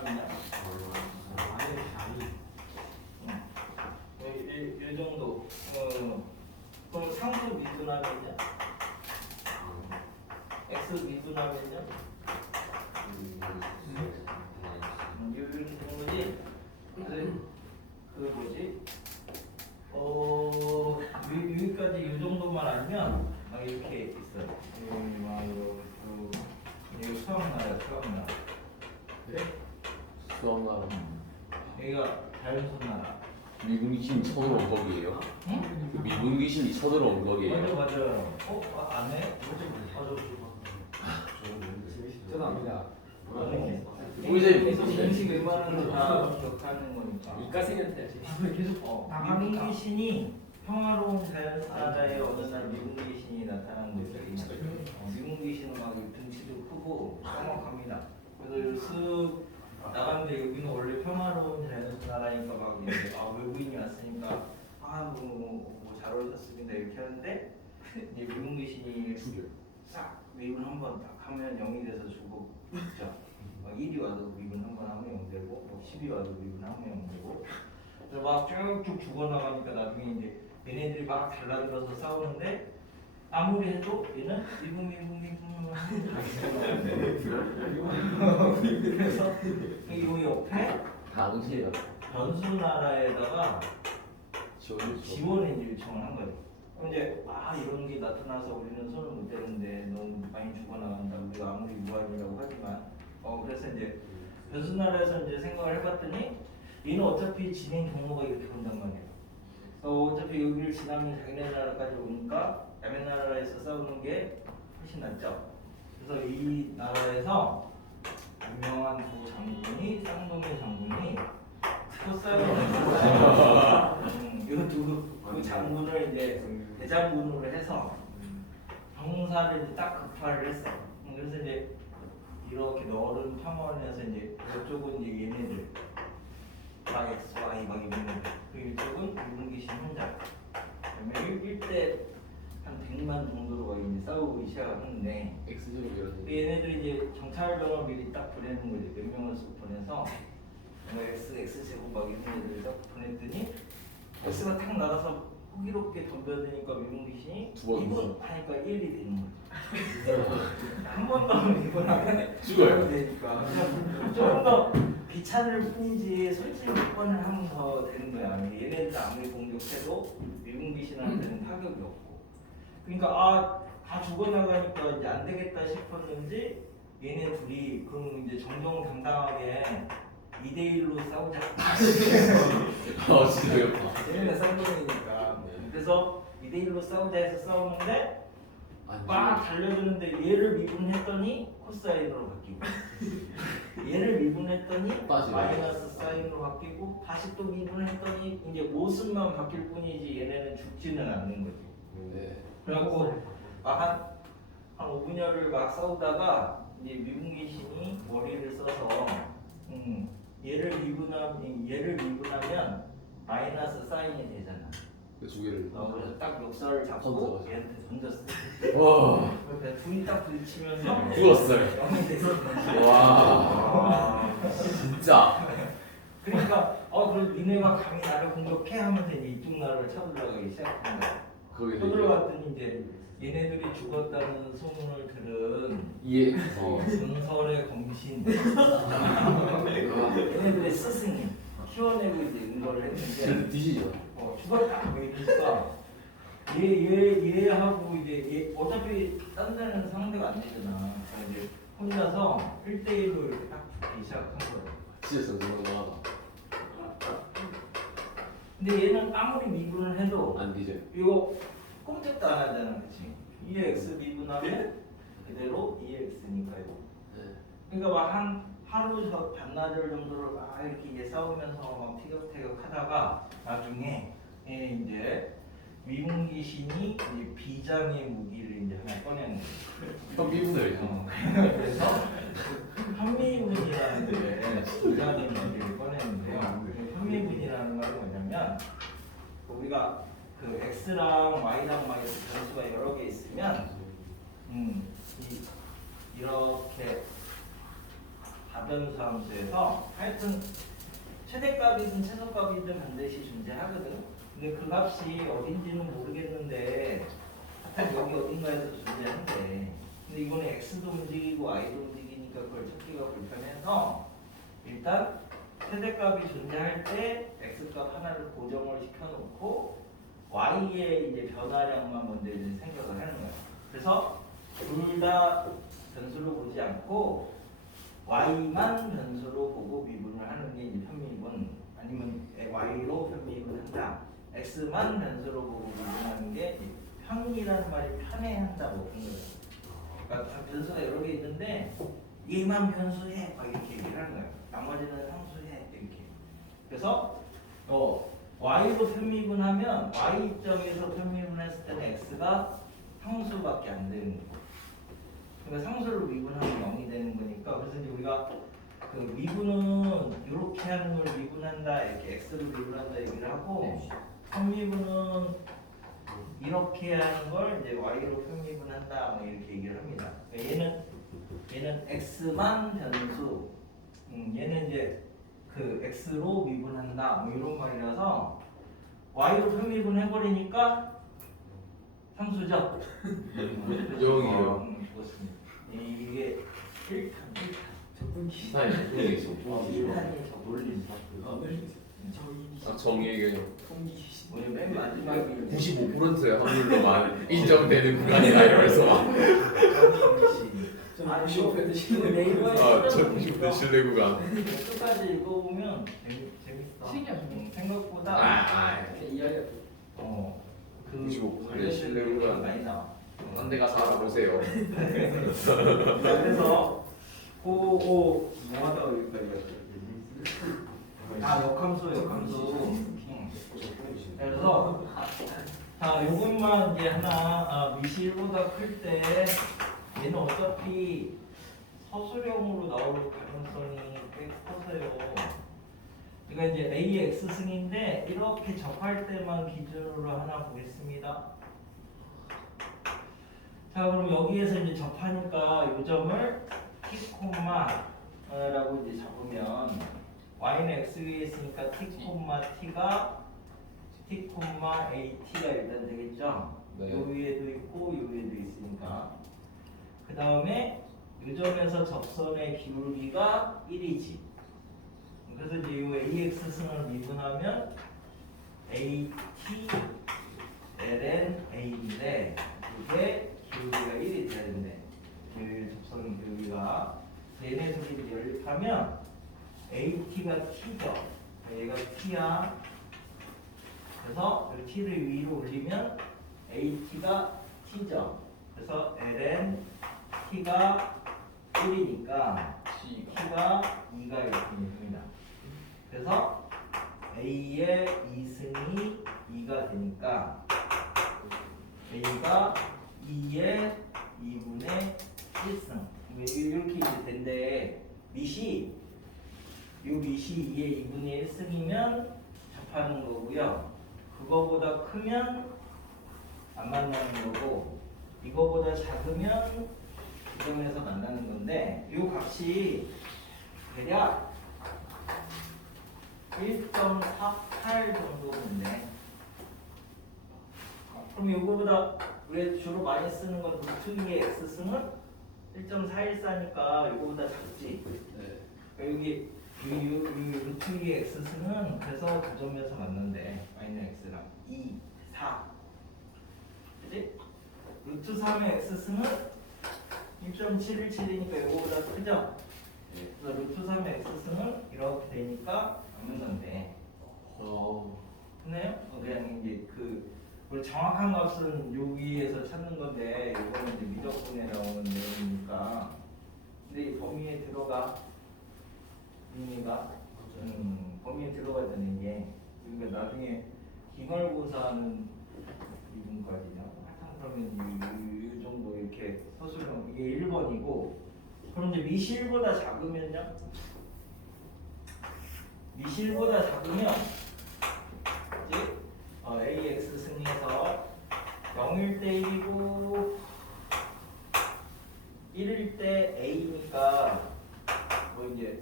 미분하면요? 이 정도. 그럼 상수 미분하면요? x 미분하면요? 이렇게 되는 거지? 그 뭐지? 여기까지 이 정도만 알면 막 이렇게 있어요. 이거 수학나라야, 수학나라. 네? 수학나라. 여기가 자연수나라. 미군 귀신이 쳐들어온 거기에요? 응? 그 미군 귀신이 쳐들어온 거기에요? 맞아요. 안 해? 저는 압니다. 계속 인식 웬만하면 다 기억하는 거니까. 이과생한테 계속 미군 귀신이 평화로운 자연나라의 어느 날 미군 귀신이 나타난 거죠. 미군 귀신은 막 등치도 크고 정확합니다. 그래서 쓱 나갔는데 여기는 원래 평화로운 자연나라니까 막 이제 외국인이 왔으니까 잘 오셨습니다 이렇게 하는데 이제 미군 귀신이 싹 미군 한번 딱 하면 0이 돼서 죽어 있죠. 1이 와도 미군 한번 하면 0 되고 10이 와도 미군 하면 0 되고 그래서 막 쭉쭉 죽어나가니까 나중에 이제 얘네들이 막 달라들어서 싸우는데 아무리 해도 얘는 미군 그래서 이 옆에 당시에요. 변수나라에다가 지원을 이제 요청을 한 거예요. 그럼 이제 이런 게 나타나서 우리는 손을 못 대는데 너무 많이 죽어나간다. 우리가 아무리 무한이라고 하지만 그래서 이제 변수나라에서 이제 생각을 해봤더니 얘는 어차피 진행 경로가 이렇게 온단 말이에요. 어차피 여기를 지나면 자기네 나라까지 오니까 남의 나라에서 싸우는 게 훨씬 낫죠. 그래서 이 나라에서 유명한 두 장군이 쌍둥이 장군이 그 장군을 이제 대장군으로 해서 병사를 이제 딱 극파를 했어. 그래서 이제 이렇게 넓은 평원에서 이제 이쪽은 이제 얘네들 막 X, Y 막 이런 애들 그리고 이쪽은 미군귀신 혼자 그러면 1대 한 100만 정도로 이제 싸우기 시작하는데 X제곱이라서 얘네들이 이제 정찰병을 미리 딱 보내는 거지. 몇 명을 쏙 보내서 X제곱 막 이런 애들을 딱 보냈더니 X가 탁 나가서 호기롭게 덤벼드니까 미군귀신이 두 번. 2분 하니까 1이 되는 거지. 한 번 더 2분 하면 죽어요. 되니까 조금 더 귀찮을 뿐이지 솔직히 몇 번을 하면 더 되는 거야. 얘네들 아무리 공격해도 미군귀신한테는 타격이 없고 그러니까 다 죽어나가니까 이제 안 되겠다 싶었는지 얘네 둘이 그럼 이제 정정당당하게 2대1로 싸우자. 진짜 어렵다. 얘네는 쌍둥이니까. 그래서 2대1로 싸우자 해서 싸우는데 막 달려드는데 얘를 미분했더니 코사인으로 바뀌고 얘를 미분했더니 빠지네. 마이너스 사인으로 바뀌고 다시 또 미분했더니 이제 모습만 바뀔 뿐이지 얘네는 죽지는 않는 거지. 네. 그래갖고 막 한 5분여를 막 싸우다가 이제 미분귀신이 머리를 써서 얘를 미분하면 마이너스 사인이 되잖아. 그 두 개를. 그래서 딱 역사를 잡고 던져서. 얘한테 던졌어. 와. 그래서 둘이 딱 부딪히면서 죽었어요. 0이 됐어. 와. 진짜. 그러니까 그럼 니네가 감히 나를 공격해 하면서 이제 이쪽 나라를 쳐들어가기 시작한 거야. 거기 쳐들어갔더니 이제 얘네들이 죽었다는 소문을 들은 이해. 전설의 검신 얘네들의 스승이 키워내고 이제 인거를 했는데 그래도 뒤지죠. 죽었다 그러니까 얘하고 이제 얘 어차피 딴 데는 상대가 안 되잖아. 그래서 이제 혼자서 1대1로 이렇게 딱 죽기 시작한 거예요. 진짜 선생님하다. 근데 얘는 아무리 미분을 해도 안 뒤져. 이거 꼼짝도 안 하잖아, 그렇지? 2x 미분하면 그대로 2x니까 이거. 네. 그러니까 막 한 하루 반나절 정도를 막 이렇게 싸우면서 막 티격태격하다가 나중에 이제 미군귀신이 이제 비장의 무기를 이제 하나 꺼내는 거예요. 미분을. 그래서 현미분이라는 게 비장의 무기를 꺼내는데요. 현미분이라는 건 뭐냐면 우리가 그 x랑 y랑 막 이렇게 변수가 여러 개 있으면 이렇게 가변수 함수에서 하여튼 최대값이든 최소값이든 반드시 존재하거든. 근데 그 값이 어딘지는 모르겠는데 하여튼 여기 어딘가에서 존재한대. 근데 이거는 x도 움직이고 y도 움직이니까 그걸 찾기가 불편해서 일단 최대값이 존재할 때 x값 하나를 고정을 시켜놓고 y의 이제 변화량만 먼저 이제 생각을 하는 거야. 그래서 둘 다 변수로 보지 않고 y만 변수로 보고 미분을 하는 게 이제 편미분, 아니면 y로 편미분한다. x만 변수로 보고 미분하는 게 편이라는 말이 편해한다고 그런 거예요. 그러니까 변수가 여러 개 있는데 얘만 변수해 막 이렇게 얘기를 하는 거예요. 나머지는 상수해 이렇게. 그래서 y로 편미분하면 y점에서 편미분했을 때는 x가 상수밖에 안 되는 거고, 그러니까 상수를 미분하면 0이 되는 거니까. 그래서 이제 우리가 그 미분은 이렇게 하는 걸 미분한다, 이렇게 x로 미분한다 얘기를 하고, 편미분은 이렇게 하는 걸 이제 y로 편미분한다 뭐 이렇게 얘기를 합니다. 그러니까 얘는 x만 변수, 얘는 이제 그 x로 미분한다 뭐 이런 말이라서 y로 편미분 해버리니까 상수죠. 영이에요. 죽었습니다. 이게 1탄 적분기. 아니 적분이 있어. 1탄이 저 놀림. 아 정의의 통기. 오늘 맨 마지막에 95%의 확률로만 인정되는 구간이다 이러면서 막. 좀 95% 신뢰. 네이버에 아, 저 95% 신뢰 구간. 끝까지 읽어보면 재밌어. 신기하죠. 생각보다 이야기가 그 95% 신뢰가 많이 나와. 딴 데 가서 알아보세요. 그래서 뭐하다 여기까지 역함수. 그래서 자 요것만 이제 하나 미실보다 클 때 얘는 어차피 서술형으로 나올 가능성이 꽤 커서요. 그러니까 이제 AX 승인데 이렇게 접할 때만 기준으로 하나 보겠습니다. 자 그럼 여기에서 이제 접하니까 요 점을 t 라고 이제 잡으면 y는 x 위에 있으니까 t t가 at가 일단 되겠죠. 네. 요 위에도 있고 요 위에도 있으니까. 그 다음에 요 점에서 접선의 기울기가 1이지. 그래서 이제 요 ax 승을 미분하면 at ln a인데 이게 기울기가 1이 돼야 된대. 접선의 기울기가 얘네 둘이 연립하면 at가 t죠. 얘가 t야. 그래서 이 t를 위로 올리면 at가 t죠. 그래서 ln t가 1이니까 t가 2가 이렇게 됩니다. 그래서 a의 2승이 2가 되니까 a가 2의 2분의 1승 이렇게 이제 된대. 밑이 2의 2분의 1승이면 접하는 거고요. 그거보다 크면 안 만나는 거고, 이거보다 작으면 이 점에서 만나는 건데, 이 값이 대략 1.48 정도면 돼. 그럼 이거보다 우리가 주로 많이 쓰는 건 루트 2의 x승은 1.414니까 이거보다 작지. 그러니까 여기 루트 2의 x승은 그래서 그 점에서 만난대. 마이너스 x랑 2, 4. 그치? 루트 3의 x승은 1.717이니까 이거보다 크죠? 그래서 루트 3의 x승은 이렇게 되니까 안 만난대. 됐나요? 그냥 이제 우리 정확한 값은 여기에서 찾는 건데 이거는 이제 미적분에 나오는 내용이니까. 근데 이 범위에 들어가 의미가 범위에 들어가자는 게, 그러니까 나중에 기말고사하는 부분까지냐. 그러면 이 정도 이렇게 서술형 이게 1번이고, 그럼 이제 미실보다 작으면요? 미실보다 작으면 이제 AX 승에서 0일 때 1이고 1일 때 A니까 뭐 이제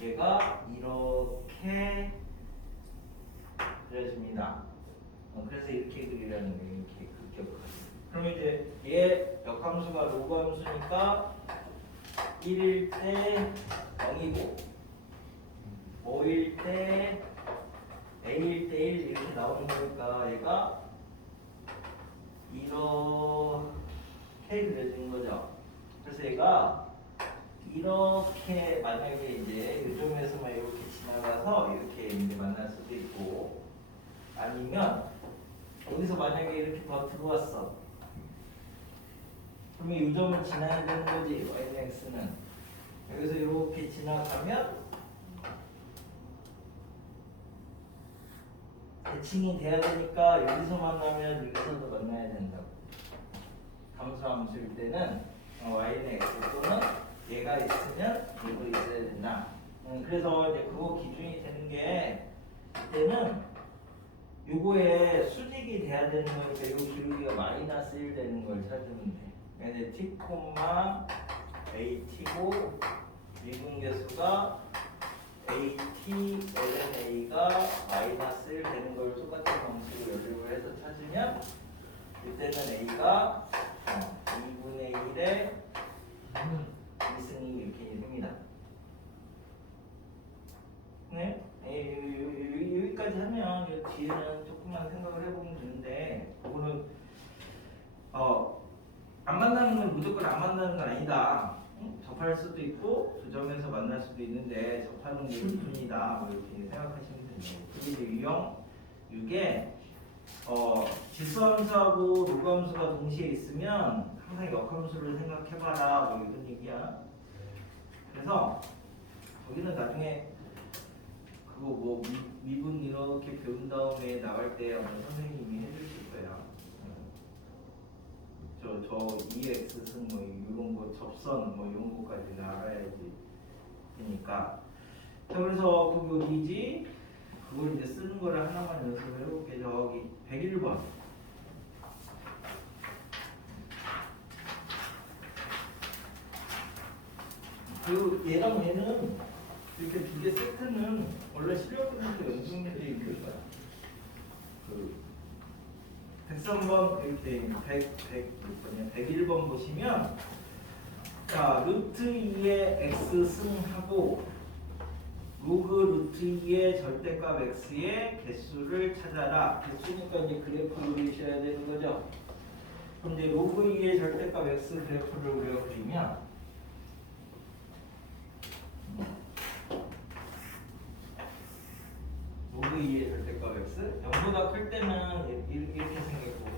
얘가 이렇게 그려집니다. 그래서 이렇게 그리라는 거예요. 이렇게 극격하게. 그러면 이제 얘 역함수가 로그 함수니까 1일 때 0이고 5일 때 a일 때 1 이렇게 나오는 거니까 얘가 이렇게 그려진 거죠. 그래서 얘가 이렇게 만약에 이제 요점에서만 이렇게 지나가서 이렇게 이제 만날 수도 있고 아니면 여기서 만약에 이렇게 더 들어왔어. 그러면 요점을 지나야 되는 거지 y는 x는. 여기서 이렇게 지나가면 대칭이 돼야 되니까 여기서 만나면 여기서도 만나야 된다고. 감수함수일 때는 y는 x 또는 얘가 있으면 얘도 있어야 된다. 그래서 이제 그거 기준이 되는 게 이때는 요거에 수직이 돼야 되는 거니까 요 기울기가 마이너스 1 되는 걸 찾으면 돼. 그러니까 t, at고 미분계수가 at, ln a가 마이너스 1 되는 걸 똑같은 방식으로 연립을 해서 찾으면 이때는 a가 2분의 1에 2승이 이렇게 됩니다. 네? 여기까지 하면 이 뒤에는 조금만 생각을 해보면 되는데 그거는 안 만나는 건 무조건 안 만나는 건 아니다. 접할 수도 있고 두 점에서 만날 수도 있는데 접하는 게 우선이다. 뭐 이렇게 생각하시면 됩니다. 그게 이제 유형 6에 지수함수하고 로그함수가 동시에 있으면 항상 역함수를 생각해봐라. 뭐 이런 얘기야. 그래서 거기는 나중에 그거 뭐 미분 이렇게 배운 다음에 나갈 때 아마 선생님이 해주실 거야. 저 EX승 뭐 이런 거 접선 뭐 이런 거까지는 알아야지 되니까. 자 그래서 거기 어디지? 그걸 이제 쓰는 거를 하나만 연습을 해볼게. 저기 101번. 그리고 얘랑 얘는 이렇게 두 개 세트는 원래 실력에서 연습문제도 있는 거야. 그 103번 이렇게 101번 보시면 자 루트 2의 x 승하고 로그 루트 2의 절대값 x의 개수를 찾아라. 개수니까 이제 그래프를 그리셔야 되는 거죠. 그럼 이제 로그 2의 절대값 x 그래프를 우리가 그리면 로그 2의 절대값 x 0보다 클 때는 이렇게 생겼고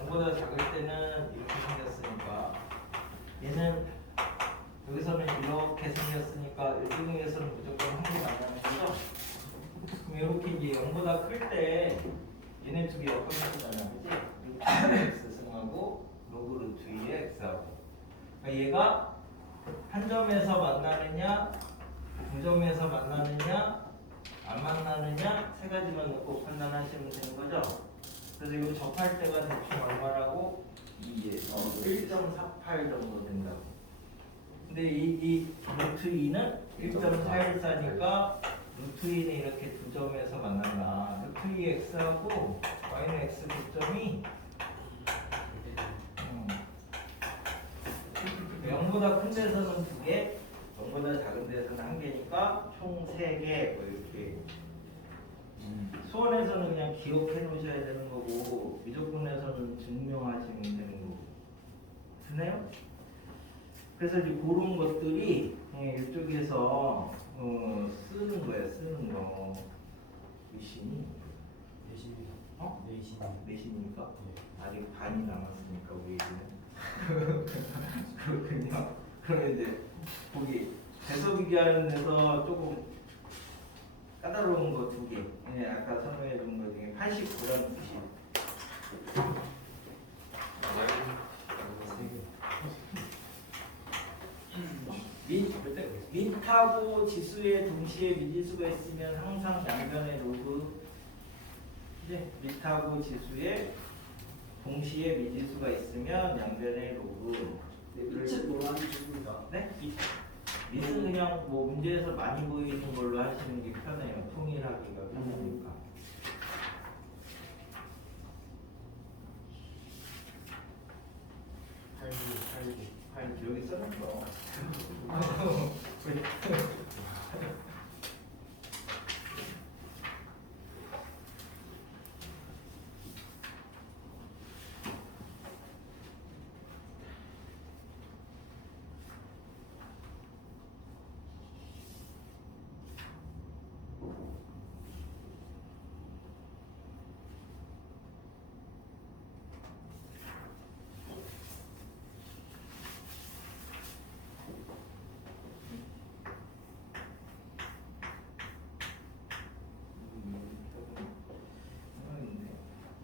0보다 작을 때는 이렇게 생겼으니까 얘는 여기서는 이렇게 생겼으니까 일등에서는 무조건 한 개 만나는 거죠. 그럼 이렇게 이제 0보다 클 때 얘네 두 개 역함수잖아, 그치? 루트 2의 x 승하고 로그 루트 2의 x하고 그러니까 얘가 한 점에서 만나느냐 두 점에서 만나느냐 안 만나느냐 세 가지만 놓고 판단하시면 되는 거죠. 그래서 이거 접할 때가 대충 얼마라고? 1.48 정도 된다고. 근데 이 루트 2는 1.414니까 루트 2는 이렇게 두 점에서 만난다. 루트 2 x하고 y는 x 교점이 0보다 큰 데서는 두 개, 0보다 작은 데서는 한 개니까 총 3개 뭐 이렇게. 수원에서는 그냥 기억해 놓으셔야 되는 거고 미적분에서는 증명하시면 되는 거고. 드네요? 그래서 이제 그런 것들이 이쪽에서 쓰는 거예요. 쓰는 거. 미신이 내신입니다. 내신. 내신입니까? 아직 반이 남았으니까 우리 얘기는. 그렇군요. 그러면 이제 거기 배서비교하는 데서 조금 까다로운 거 두 개. 아까 설명해 준 거 중에 89랑 90. 밑하고 지수에 동시에 미지수가 있으면 항상 양변의 로그. 이제 밑하고 지수에 동시에 미지수가 있으면 양변의 로그. 밑은 뭐라는 뜻입니까? 네? 밑은 그냥 뭐 문제에서 많이 보이는 걸로 하시는 게 편해요. 통일하기가 편하니까. 여기 써놨어.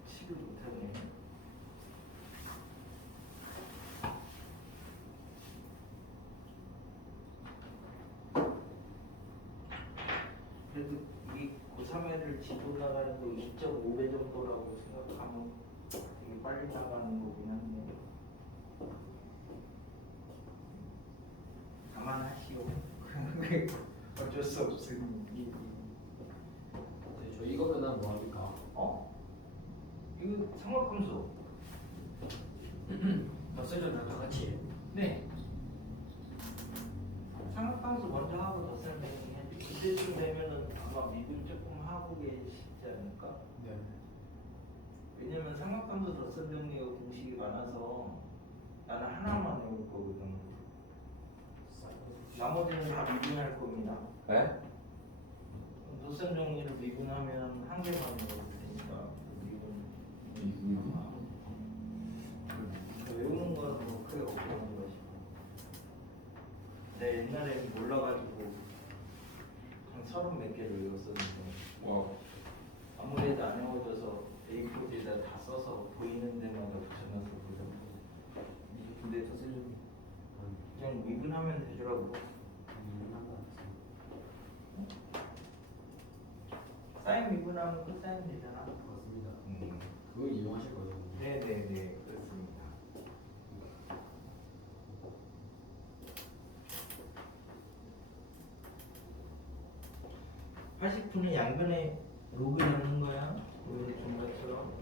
식을 못하네. 그래도 이 고3애들 지도 나가는 거 2.5배 정도라고 생각하면 되게 빨리 나가는 거긴 한데 감안하시오. 어쩔 수 없으니. 저 이거 변화 뭐 합니까? 어? 이거 삼각함수. 덧셈이랑 다 같이 해요. 네. 삼각함수 먼저 하고 더 설명해. 그때쯤 되면은 아마 미분 조금 하고 계시지 않을까? 네. 왜냐면 삼각함수 더 설명리가 공식이 많아서 나는 하나만 외울 거거든. 나머지는 다 미분할 겁니다. 네? 노선 정리를 미분하면 한 개만 외워도 되니까 미분. 외우는 건 뭐 크게 없는 것이고. 내 옛날에 몰라가지고 한 30몇 개를 외웠었는데 와. 아무래도 안 외워져서 A4지에다 다 써서 보이는 데마다 붙여놔서 그냥 근데 선생님 그냥 미분하면 되더라고. 사인 미분하면 끝 사인 되잖아. 맞습니다. 그걸 이용하실 거예요. 네네네 그렇습니다. 80분의 양변에 로그 넣는 거야. 우리 준 것처럼.